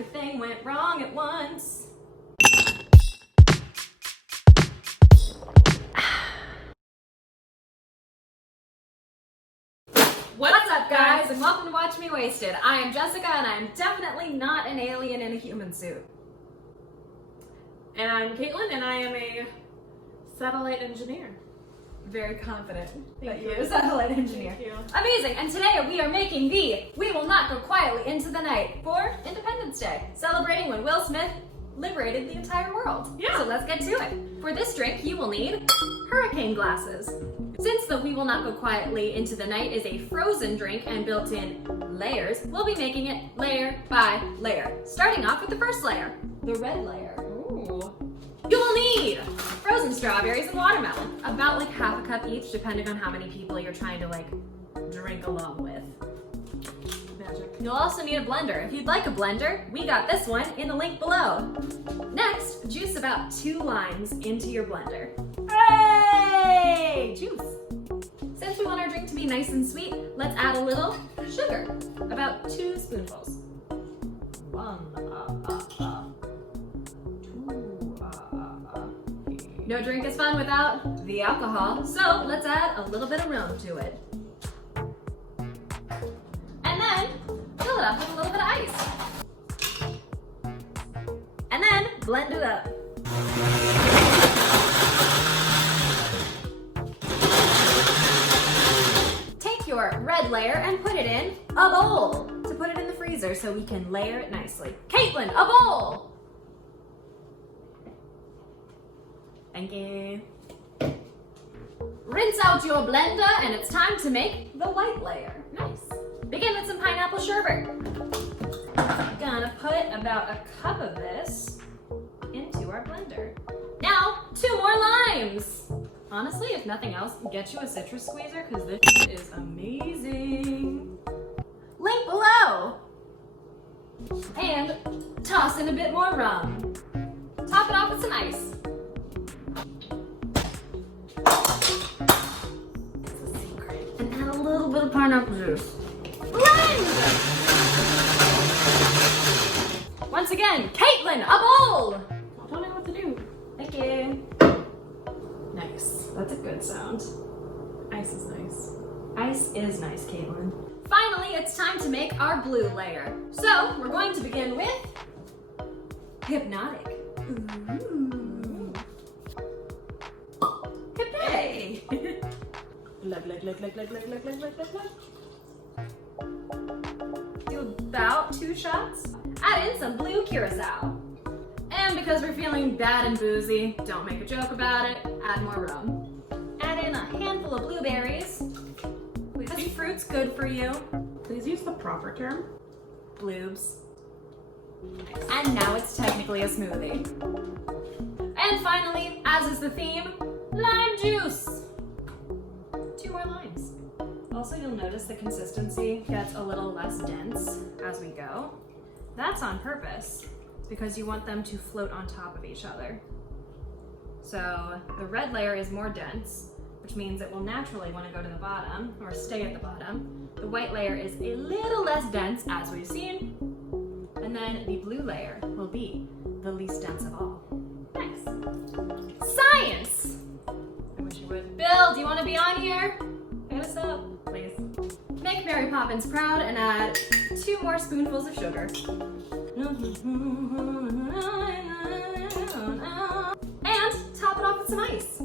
everything went wrong at once. What's up, guys, and welcome to Watch Me Wasted. I am Jessica, and I am definitely not an alien in a human suit. And I'm Caitlin, and I am a satellite engineer. Very confident that you. you're a satellite engineer. Thank you. Amazing, and today we are making the We Will Not Go Quietly Into the Night for Independence Day, celebrating when Will Smith liberated the entire world. Yeah. So let's get to it. For this drink, you will need hurricane glasses. Since the We Will Not Go Quietly Into the Night is a frozen drink and built in layers, we'll be making it layer by layer. Starting off with the first layer, the red layer. Ooh. You will need frozen strawberries and watermelon, about like half a cup each, depending on how many people you're trying to like drink along with. Magic. You'll also need a blender. If you'd like a blender, we got this one in the link below. Next, juice about 2 limes into your blender. Hey! Juice. Since we want our drink to be nice and sweet, let's add a little sugar, about 2 spoonfuls. 1, 2, No drink is fun without the alcohol, so let's add a little bit of rum to it. And then fill it up with a little bit of ice. And then blend it up. Take your red layer and put it in a bowl to put it in the freezer so we can layer it nicely. Caitlin, a bowl! Thank you. Rinse out your blender and it's time to make the white layer. Nice. Begin with some pineapple sherbet. Gonna put about a cup of this into our blender. Now, 2 more limes. Honestly, if nothing else, get you a citrus squeezer because this is amazing. Link below. And toss in a bit more rum. Top it off with some ice. And add a little bit of pineapple juice. Blend! Once again, Caitlin, a bowl! I don't know what to do. Thank you. Nice. That's a good sound. Ice is nice. Ice is nice, Caitlin. Finally, it's time to make our blue layer. So, we're going to begin with Hypnotic. Ooh. Hypnotic! Do about 2 shots. Add in some blue curacao. And because we're feeling bad and boozy, don't make a joke about it, add more rum. Add in a handful of blueberries. This fruit's good for you. Please use the proper term. Bloobs. And now it's technically a smoothie. And finally, as is the theme, lime juice. 2 more limes. Also, you'll notice the consistency gets a little less dense as we go. That's on purpose because you want them to float on top of each other. So the red layer is more dense, which means it will naturally want to go to the bottom or stay at the bottom. The white layer is a little less dense, as we've seen. And then the blue layer will be the least dense of all. Nice. Science! I wish you would. Bill, do you want to be on here? Hit us up, please. Make Mary Poppins proud and add 2 more spoonfuls of sugar. And top it off with some ice.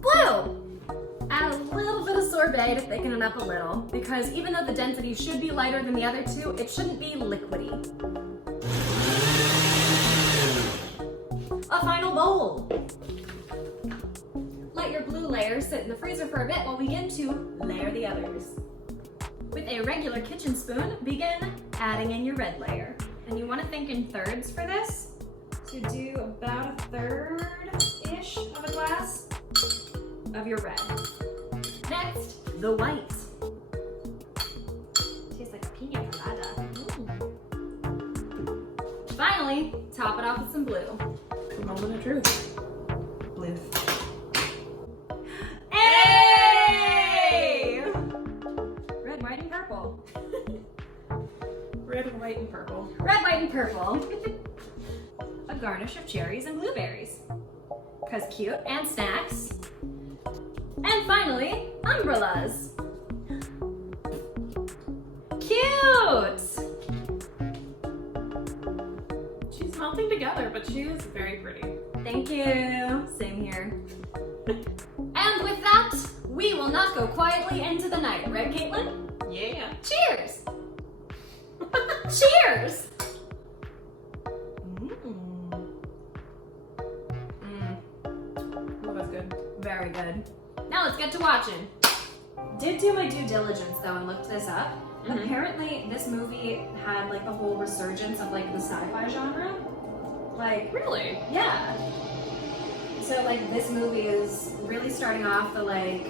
Blue! Add a little bit of sorbet to thicken it up a little, because even though the density should be lighter than the other 2, it shouldn't be liquidy. A final bowl. Let your blue layer sit in the freezer for a bit while we begin to layer the others. With a regular kitchen spoon, begin adding in your red layer. And you want to think in thirds for this. So do about 1/3-ish of a glass of your red. Next, the white. Tastes like a pina colada. Finally, top it off with some blue. The moment of truth. Hey! garnish of cherries and blueberries. Cause cute, and snacks. And finally, umbrellas. Cute! She's melting together, but she is very pretty. Thank you. Same here. And with that, we will not go quietly into the night, right, Caitlin? Yeah. Cheers! Cheers! Oh, that's good. Very good. Now let's get to watching. Did do my due diligence though and looked this up. Mhm. Apparently this movie had like the whole resurgence of like the sci-fi genre. Like, Really? yeah. So like this movie is really starting off the like,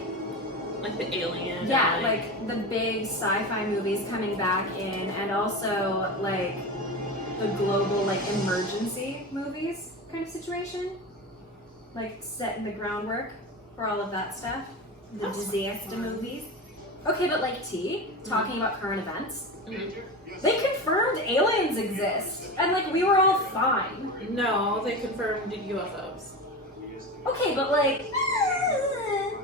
The Alien. yeah, and, like the big sci-fi movies coming back in, and also like the global like emergency movies kind of situation. Like setting the groundwork for all of that stuff. The disaster movies. Okay, but like talking about current events. Mhm. They confirmed aliens exist, and like we were all fine. No, they confirmed UFOs. Okay, but like,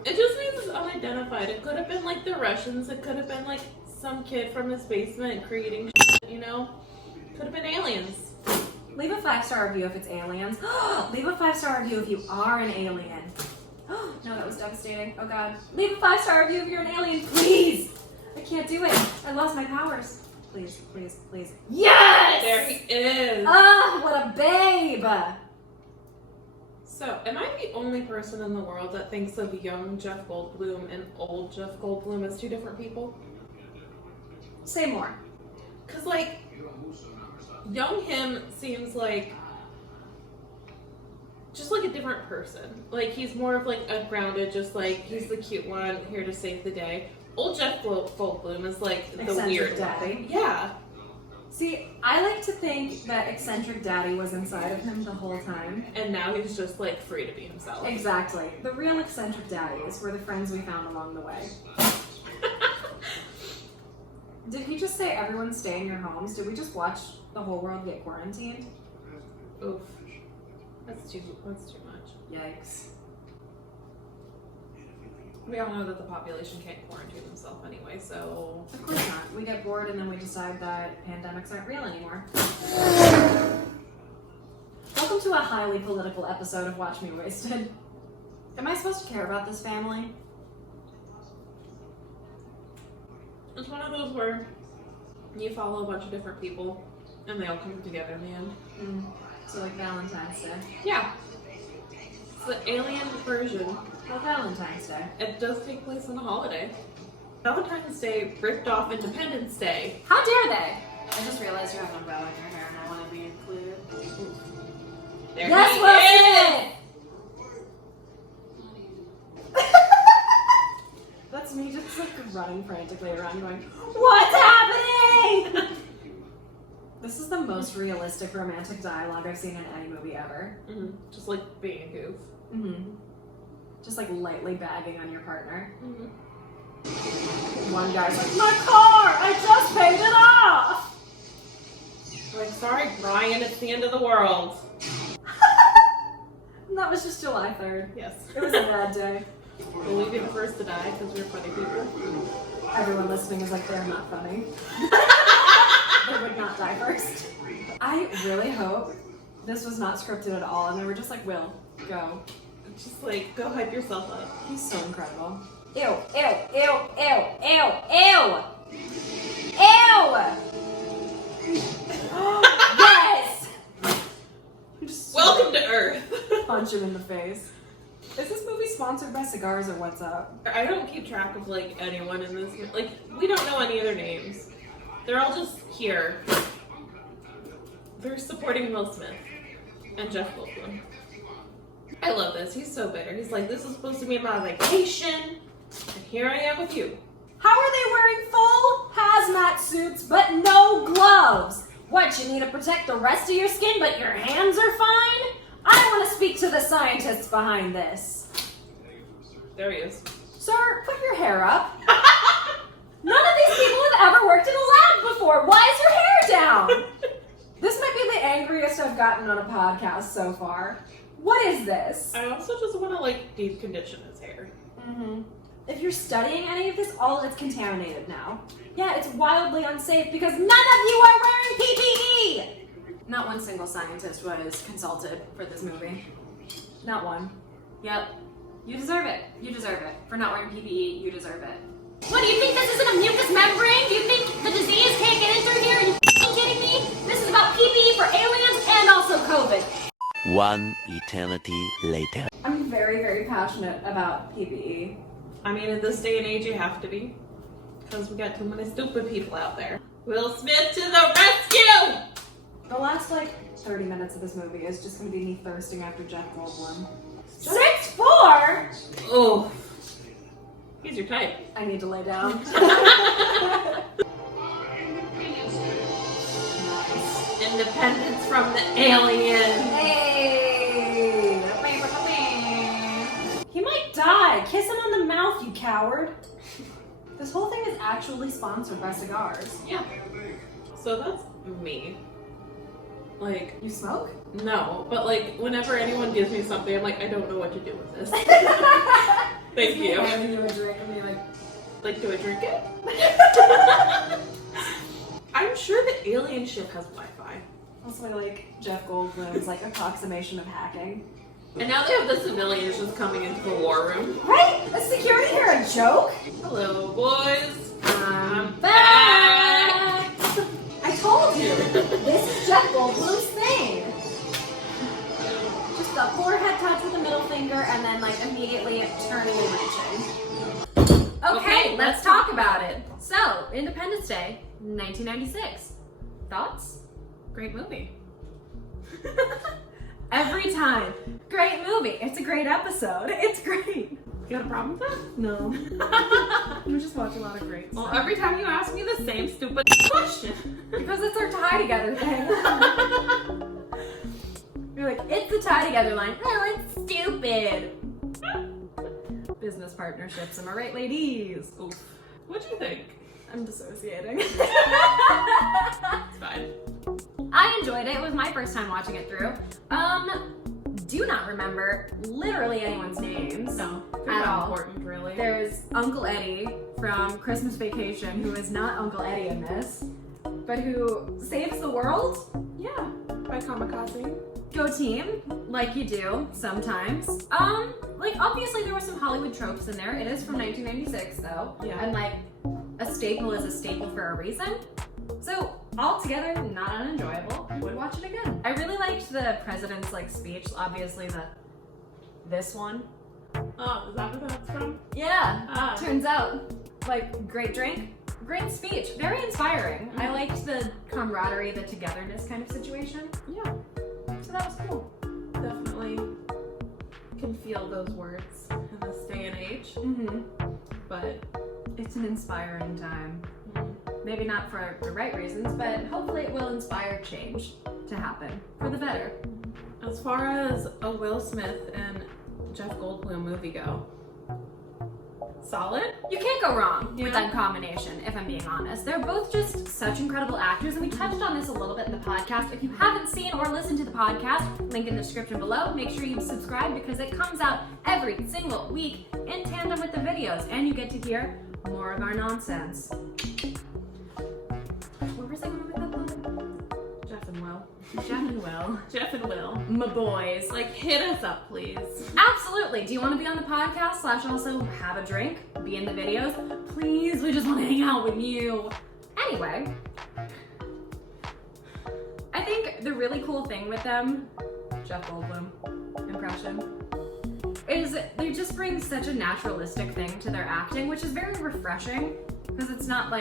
It just means it's unidentified. It could have been like the Russians. It could have been like some kid from his basement creating shit, you know? Could have been aliens. leave a 5-star review if it's aliens. Leave a 5-star review if you are an alien. No, that was devastating. Oh god. Leave a 5-star review if you're an alien, please. I can't do it. I lost my powers. Please, please, please. Yes! There he is. Ah, what a babe! So, am I the only person in the world that thinks of young Jeff Goldblum and old Jeff Goldblum as two different people? Say more. Because, like, young him seems like just like a different person. Like, he's more of like a grounded, just like, he's the cute one here to save the day. Old Jeff Goldblum is like the Eccentric weird daddy. one. Yeah. See, I like to think that eccentric daddy was inside of him the whole time. And now he's just like free to be himself. Exactly. The real eccentric daddies were the friends we found along the way. Did he just say everyone stay in your homes? Did we just watch the whole world get quarantined? Oof. That's too much. Yikes. We all know that the population can't quarantine themselves anyway, so... Of course not. We get bored and then we decide that pandemics aren't real anymore. Welcome to a highly political episode of Watch Me Wasted. Am I supposed to care about this family? It's one of those where you follow a bunch of different people and they all come together in the end. So like Valentine's Day. Yeah. It's the alien version. Well, Valentine's Day. It does take place on a holiday. Valentine's Day ripped off Independence Day. How dare they? I just realized you have an umbrella in your hair and I want to be included. There Yes, he is! That's me just like running frantically around going, what's happening? This is the most realistic romantic dialogue I've seen in any movie ever. Mm-hmm. Just like being a goof. Mm-hmm. Just like lightly bagging on your partner. Mm-hmm. One guy's like, my car! I just paid it off! Like, sorry, Brian, it's the end of the world. And that was just July 3rd. Yes. It was a bad day. Will we be the first to die because we're funny people? Everyone listening is like, they're not funny. They would not die first. I really hope this was not scripted at all and they were just like, Will, go. Just like, go hype yourself up. He's so incredible. Ew, ew, ew, ew, ew, ew! Ew! Yes! Just Welcome to Earth. punch him in the face. Is this movie sponsored by cigars or what's up? I don't keep track of like anyone in this. Like, we don't know any of their names. They're all just here. They're supporting Will Smith and Jeff Goldblum. I love this. He's so bitter. He's like, this is supposed to be my vacation, and here I am with you. How are they wearing full hazmat suits but no gloves? What, you need to protect the rest of your skin but your hands are fine? I want to speak to the scientists behind this. There he is. Sir, put your hair up. None of these people have ever worked in a lab before. Why is your hair down? This might be the angriest I've gotten on a podcast so far. What is this? I also just want to like deep condition his hair. Mm-hmm. If you're studying any of this, all it's contaminated now. Yeah, it's wildly unsafe because none of you are wearing PPE! Not one single scientist was consulted for this movie. Not one. Yep. You deserve it. You deserve it. For not wearing PPE, you deserve it. What, do you think this isn't a mucous membrane? Do you think the disease can't get in through here? Are you f***ing kidding me? This is about PPE for aliens and also COVID. One eternity later. I'm very, very passionate about PPE. I mean, in this day and age, you have to be. Because we got too many stupid people out there. Will Smith to the rescue! The last, 30 minutes of this movie is just going to be me thirsting after Jeff Goldblum. 6'4"? Oh. He's your type. I need to lay down. Nice. Independence from the alien. Hey! He might die. Kiss him on the mouth, you coward. This whole thing is actually sponsored by cigars. Yeah. So that's me. Like, You smoke? no, but whenever anyone gives me something, I'm like, I don't know what to do with this. Thank you. Handing you a drink and be like, Do I drink it? I'm sure the alien ship has Wi-Fi. also Jeff Goldblum's approximation of hacking. And now they have the civilians just coming into the war room. Right? Is security here a joke? Hello, boys. I'm back! I told you! This is Jeff Goldblum's thing! Just the forehead touch with the middle finger and then immediately turning and reaching. Okay, let's talk about it. So, Independence Day, 1996. Thoughts? Great movie. Every time. Great movie. It's a great episode. It's great. You got a problem with that? No. We just watch a lot of great Well, stuff. every time you ask me the same stupid question. Because it's our tie together thing. You're like, it's the tie together line. Oh, it's stupid. Business partnerships, am I right, ladies? Oof. What'd you think? I'm dissociating. It's fine. I enjoyed it. It was my first time watching it through. Do not remember literally anyone's names. No, At not all. important, really. There's Uncle Eddie from Christmas Vacation, who is not Uncle Eddie in this, but who saves the world. Yeah, by kamikaze. Go team, like you do sometimes. Obviously there were some Hollywood tropes in there. It is from 1996 though. Yeah. And a staple is a staple for a reason. So altogether, not unenjoyable. Would watch it again. I really liked the president's speech. Obviously this one. Oh, is that what that's from? Yeah. Ah. Turns out, great drink, great speech, very inspiring. I liked the camaraderie, the togetherness kind of situation. Yeah, So that was cool. definitely can feel those words in this day and age. Mm-hmm. But It's an inspiring time. Maybe not for the right reasons, but hopefully it will inspire change to happen for the better. as far as a Will Smith and Jeff Goldblum movie go, solid. You can't go wrong with Yeah. that combination, if I'm being honest. They're both just such incredible actors, and we touched on this a little bit in the podcast. If you haven't seen or listened to the podcast, link in the description below. Make sure you subscribe because it comes out every single week in tandem with the videos, and you get to hear more of our nonsense. Where was I going with that line? Jeff and Will. Jeff and Will. Jeff and Will. My boys. Hit us up, please. Absolutely. Do you want to be on the podcast / also have a drink, be in the videos? Please, we just want to hang out with you. Anyway, I think the really cool thing with them, Jeff Goldblum impression, is they just bring such a naturalistic thing to their acting, which is very refreshing because it's not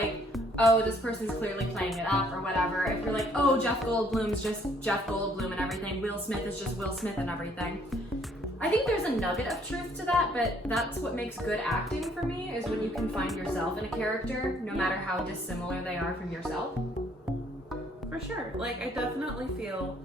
oh, this person's clearly playing it up or whatever. If you're oh, Jeff Goldblum's just Jeff Goldblum and everything, Will Smith is just Will Smith and everything. I think there's a nugget of truth to that, but that's what makes good acting for me, is when you can find yourself in a character, no matter how dissimilar they are from yourself. For sure. I definitely feel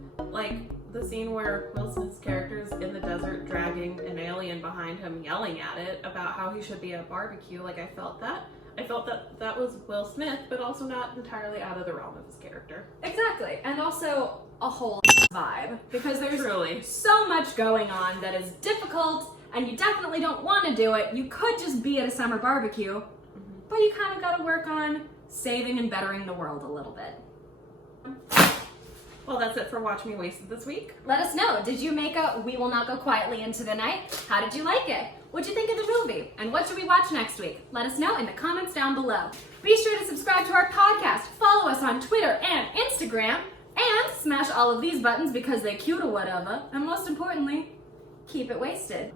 the scene where Will Smith's character is in the desert dragging an alien behind him, yelling at it about how he should be at a barbecue. I felt that. I felt that that was Will Smith, but also not entirely out of the realm of his character. Exactly, and also a whole vibe, because there's Truly. so much going on that is difficult, and you definitely don't want to do it. You could just be at a summer barbecue, but you kind of got to work on saving and bettering the world a little bit. Well, that's it for Watch Me Wasted this week. Let us know, did you make a We Will Not Go Quietly Into the Night? How did you like it? What'd you think of the movie? And what should we watch next week? Let us know in the comments down below. Be sure to subscribe to our podcast, follow us on Twitter and Instagram, and smash all of these buttons because they're cute or whatever. And most importantly, keep it wasted.